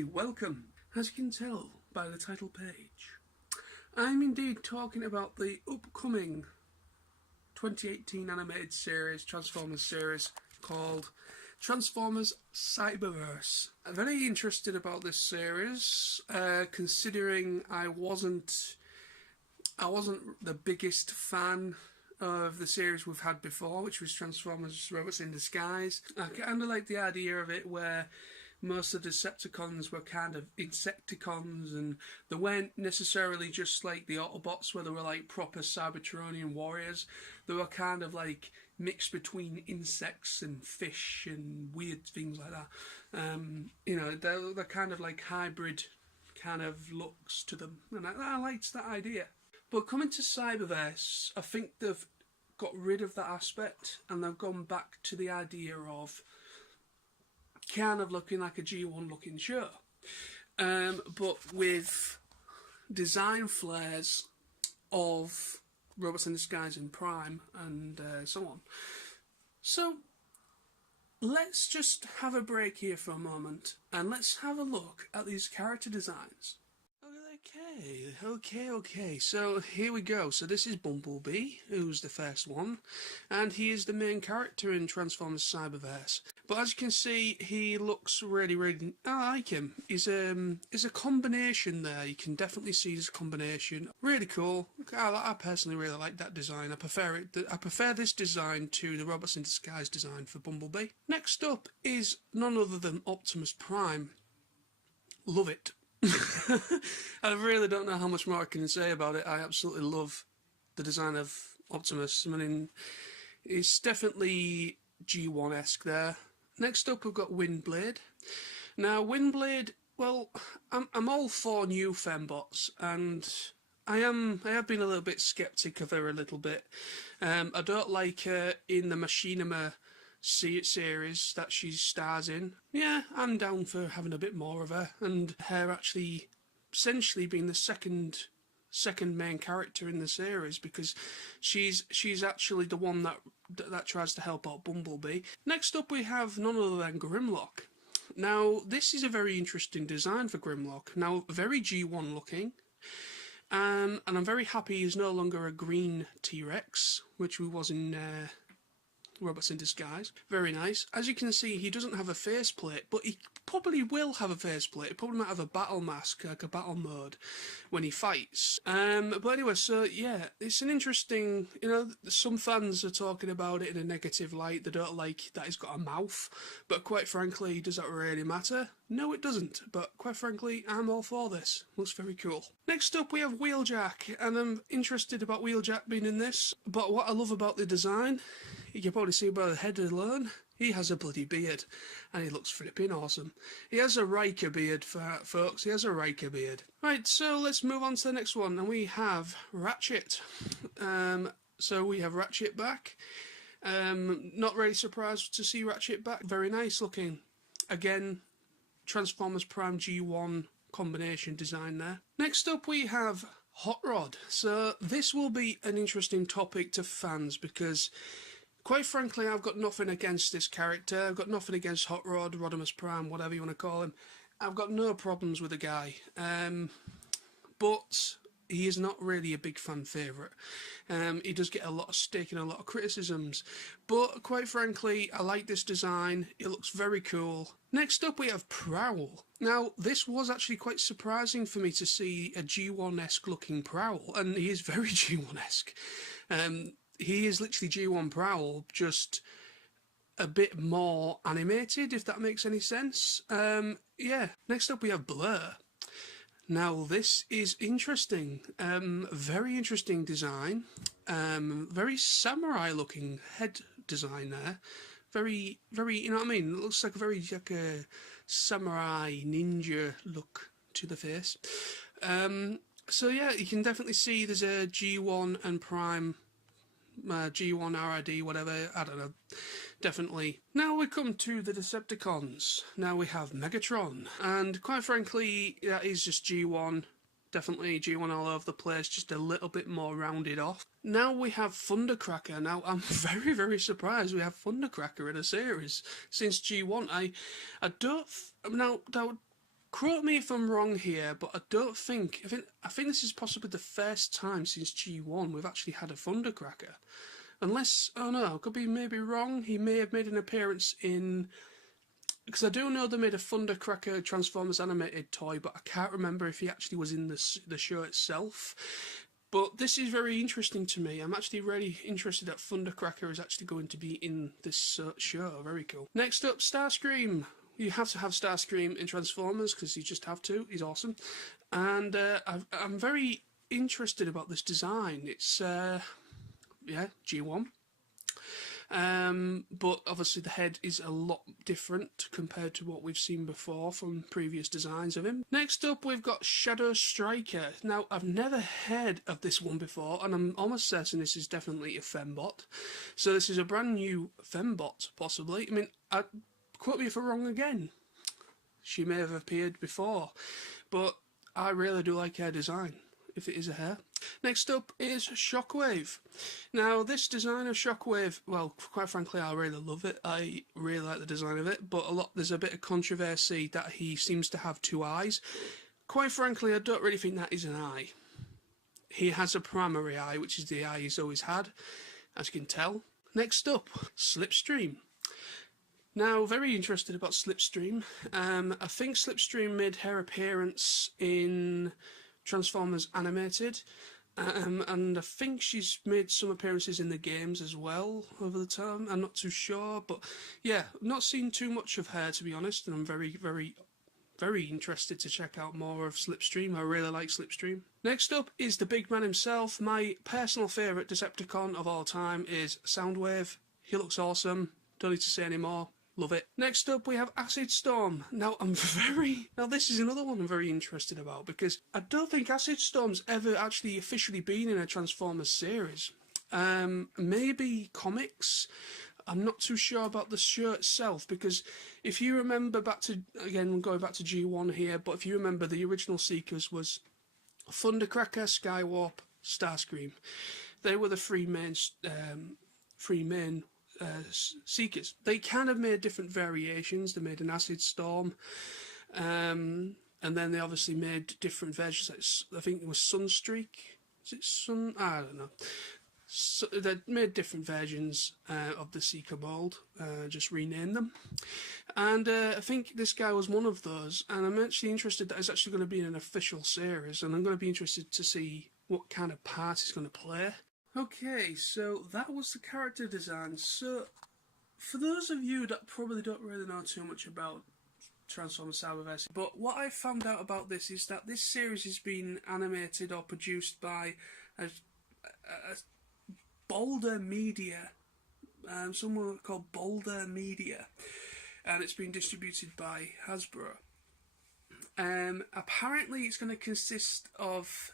everybody, welcome. As you can tell by the title page, I'm indeed talking about the upcoming 2018 animated series, Transformers series, called Transformers Cyberverse. I'm very interested about this series, considering I wasn't the biggest fan of the series we've had before, which was Transformers Robots in Disguise. I kind of like the idea of it where most of the Decepticons were kind of Insecticons, and they weren't necessarily just like the Autobots where they were like proper Cybertronian warriors. They were kind of like mixed between insects and fish and weird things like that. You know, they're kind of like hybrid kind of looks to them, and I liked that idea. But coming to Cyberverse, I think they've got rid of that aspect and they've gone back to the idea of kind of looking like a G1 looking show, but with design flares of Robots in Disguise and Prime and so on. So let's just have a break here for a moment and let's have a look at these character designs. Okay, so here we go. So this is Bumblebee, who's the first one, and he is the main character in Transformers Cyberverse. But as you can see, he looks really, I like him. He's a combination there. You can definitely see his combination. Really cool. I personally really like that design. I prefer this design to the Robots in Disguise design for Bumblebee. Next up is none other than Optimus Prime. Love it. I really don't know how much more I can say about it. I absolutely love the design of Optimus. I mean, it's definitely G1-esque there. Next up, we've got Windblade. Now, Windblade, well, I'm all for new fembots, and I have been a little bit sceptic of her a little bit. I don't like her in the Machinima series that she stars in. Yeah, I'm down for having a bit more of her, and her actually essentially being the second main character in the series, because she's actually the one that tries to help out Bumblebee. Next up we have none other than Grimlock. Now this is a very interesting design for Grimlock. Now very G1 looking. And I'm very happy he's no longer a green T-Rex, which he was in Robots in Disguise. Very nice. As you can see, he doesn't have a faceplate, but he probably will have a faceplate. He probably might have a battle mask, like a battle mode, when he fights. But anyway, so yeah, it's an interesting, you know, some fans are talking about it in a negative light. They don't like that he's got a mouth, but quite frankly, does that really matter? No, it doesn't, but quite frankly, I'm all for this. Looks very cool. Next up, we have Wheeljack, and I'm interested about Wheeljack being in this, but what I love about the design, you can probably see by the head alone, he has a bloody beard, and he looks flipping awesome. He has a Riker beard, folks, he has a Riker beard. Right, so let's move on to the next one, and we have Ratchet. So we have Ratchet back. Not really surprised to see Ratchet back. Very nice looking. Again, Transformers Prime G1 combination design there. Next up we have Hot Rod. So this will be an interesting topic to fans, because quite frankly, I've got nothing against this character. I've got nothing against Hot Rod, Rodimus Prime, whatever you want to call him. I've got no problems with the guy. But he is not really a big fan favourite. He does get a lot of stick and a lot of criticisms. But quite frankly, I like this design. It looks very cool. Next up, we have Prowl. Now, this was actually quite surprising for me to see a G1-esque looking Prowl, and he is very G1-esque. He is literally G1 Prowl, just a bit more animated, if that makes any sense. Yeah. Next up we have Blur. Now this is interesting. Very interesting design. Very samurai looking head design there. Very, you know what I mean? It looks like like a samurai ninja look to the face. So yeah, you can definitely see there's a G1 and Prime G1 RID, whatever, I don't know, definitely. Now we come to the Decepticons. Now we have Megatron, and quite frankly, that is just G1, definitely G1 all over the place, just a little bit more rounded off. Now we have Thundercracker. Now I'm very surprised we have Thundercracker in a series since G1. I don't, now Quote me if I'm wrong here, but I think this is possibly the first time since G1 we've actually had a Thundercracker. Unless, oh no, I could be maybe wrong. He may have made an appearance in, because I do know they made a Thundercracker Transformers animated toy, but I can't remember if he actually was in the show itself. But this is very interesting to me. I'm actually really interested that Thundercracker is actually going to be in this show. Very cool. Next up, Starscream. You have to have Starscream in Transformers because you just have to. He's awesome. And I'm very interested about this design. It's, yeah, G1. But obviously the head is a lot different compared to what we've seen before from previous designs of him. Next up we've got Shadow Striker. Now I've never heard of this one before, and I'm almost certain this is definitely a fembot. So this is a brand new fembot, possibly. I mean, quote me if I'm wrong again. She may have appeared before, but I really do like her design, if it is a hair. Next up is Shockwave. Now this design of Shockwave, well, quite frankly I really love it. I really like the design of it, but there's a bit of controversy that he seems to have two eyes. Quite frankly, I don't really think that is an eye. He has a primary eye, which is the eye he's always had, as you can tell. Next up, Slipstream. Now, very interested about Slipstream. I think Slipstream made her appearance in Transformers Animated, and I think she's made some appearances in the games as well over the time. I'm not too sure, but yeah, not seen too much of her, to be honest, and I'm very, very, very interested to check out more of Slipstream. I really like Slipstream. Next up is the big man himself. My personal favourite Decepticon of all time is Soundwave. He looks awesome. Don't need to say any more. Love it. Next up we have Acid Storm. Now this is another one I'm very interested about, because I don't think Acid Storm's ever actually officially been in a Transformers series. Maybe comics. I'm not too sure about the show itself, because if you remember back to, again going back to G1 here, but if you remember the original Seekers was Thundercracker, Skywarp, Starscream. They were the three main Seekers. They kind of made different variations. They made an Acid Storm, and then they obviously made different versions. I think it was Sunstreak. Is it Sun? I don't know. So they made different versions of the Seeker mold, just renamed them. And I think this guy was one of those, and I'm actually interested that it's actually going to be an official series, and I'm going to be interested to see what kind of part he's going to play. Okay, so that was the character design. So, for those of you that probably don't really know too much about Transformers Cyberverse, but what I found out about this is that this series has been animated or produced by a Boulder Media, someone called Boulder Media, and it's been distributed by Hasbro. Apparently it's going to consist of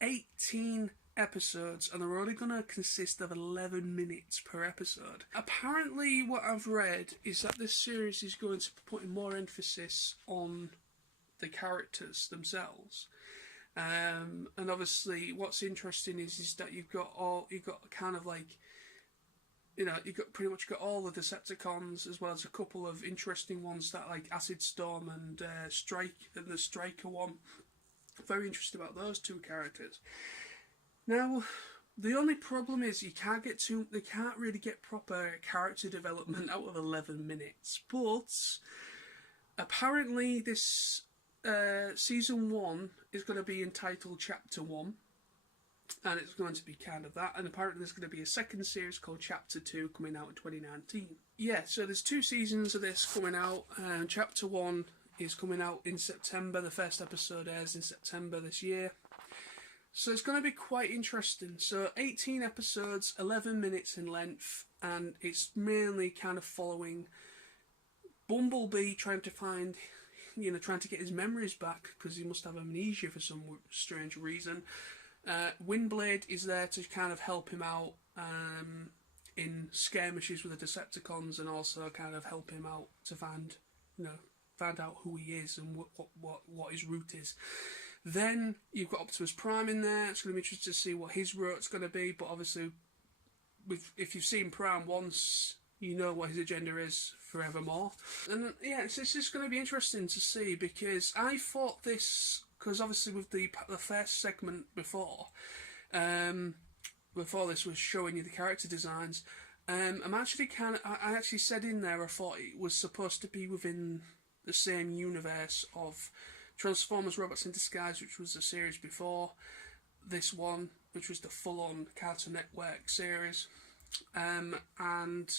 18 episodes, and they're only going to consist of 11 minutes per episode. Apparently what I've read is that this series is going to be putting more emphasis on the characters themselves. And obviously what's interesting is that you've got kind of like, you know, you've pretty much got all the Decepticons, as well as a couple of interesting ones that like Acid Storm and the Striker one. Very interested about those two characters. Now, the only problem is they can't really get proper character development out of 11 minutes. But apparently this season 1 is going to be entitled Chapter 1, and it's going to be kind of that. And apparently there's going to be a second series called Chapter 2 coming out in 2019. Yeah, so there's 2 seasons of this coming out. Chapter 1 is coming out in September. The first episode airs in September this year. So it's going to be quite interesting. So 18 episodes, 11 minutes in length, and it's mainly kind of following Bumblebee trying to get his memories back, because he must have amnesia for some strange reason. Windblade is there to kind of help him out in skirmishes with the Decepticons, and also kind of help him out to find out who he is and what his route is. Then you've got Optimus Prime in there. It's going to be interesting to see what his route's going to be. But obviously, if you've seen Prime once, you know what his agenda is forevermore. And yeah, it's just going to be interesting to see, because I thought this, because obviously with the first segment before this was showing you the character designs, I'm actually I actually said in there I thought it was supposed to be within the same universe of Transformers Robots in Disguise, which was the series before this one, which was the full-on Cartoon Network series, and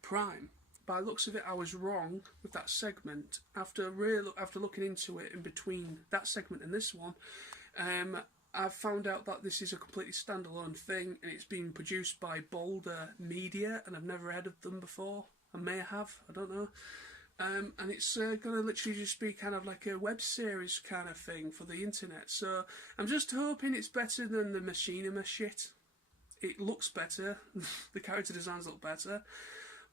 Prime. By the looks of it, I was wrong with that segment. After looking into it in between that segment and this one, I've found out that this is a completely standalone thing, and it's been produced by Boulder Media, and I've never heard of them before. I may have, I don't know. And it's going to literally just be kind of like a web series kind of thing for the internet. So I'm just hoping it's better than the Machinima shit. It looks better. The character designs look better.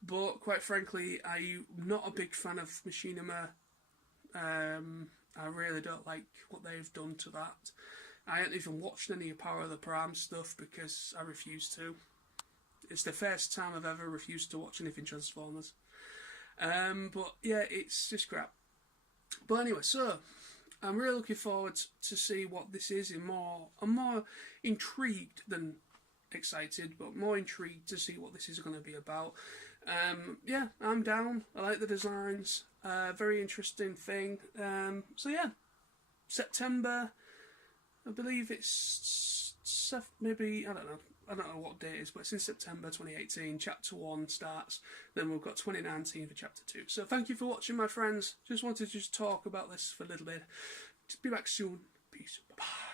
But quite frankly, I'm not a big fan of Machinima. I really don't like what they've done to that. I haven't even watched any Power of the Prime stuff because I refuse to. It's the first time I've ever refused to watch anything Transformers. But yeah, it's just crap. But anyway, so I'm really looking forward to see what this is. I'm more intrigued than excited, but more intrigued to see what this is going to be about. Yeah, I'm down. I like the designs. Very interesting thing. So yeah, September. I believe it's maybe, I don't know what date it is, but it's in September 2018. Chapter 1 starts. Then we've got 2019 for Chapter 2. So thank you for watching, my friends. Just wanted to talk about this for a little bit. Just be back soon. Peace. Bye-bye.